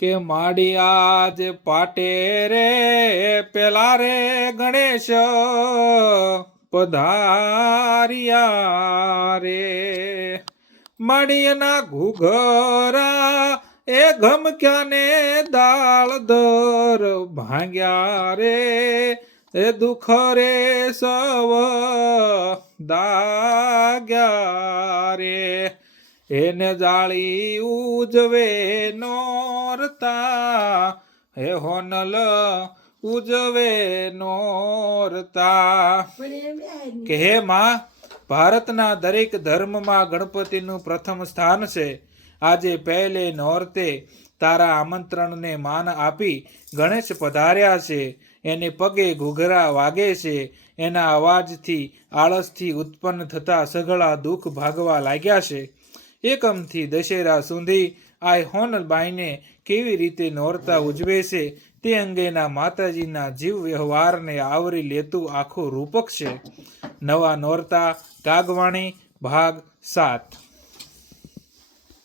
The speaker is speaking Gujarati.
કે માડી આજ પાટે રે પેલા રે ગણેશ પધાર્યા રે માડીના ઘૂઘરા એ ગમક્યા ને દાળ દર ભાંગ્યા રે એ દુઃખ રે સવ દાગ્યા રે એને જાળી ઉજવે નોરતા હે હોનલ ઉજવે નોરતા કે હે માં ભારતના દરેક ધર્મમાં ગણપતિનું પ્રથમ સ્થાન છે. આજે પહેલે નોરતે તારા આમંત્રણને માન આપી ગણેશ પધાર્યા છે. એને પગે ઘૂઘરા વાગે છે. એના અવાજથી આળસથી ઉત્પન્ન થતા સઘળા દુઃખ ભાગવા લાગ્યા છે. એકમથી દશેરા સુધી આ હોનલબાઈને કેવી રીતે નોરતા ઉજવે છે તે અંગેના માતાજીના જીવ વ્યવહારને આવરી લેતું આખું રૂપક છે. નવા નોરતા કાગવાણી ભાગ 7.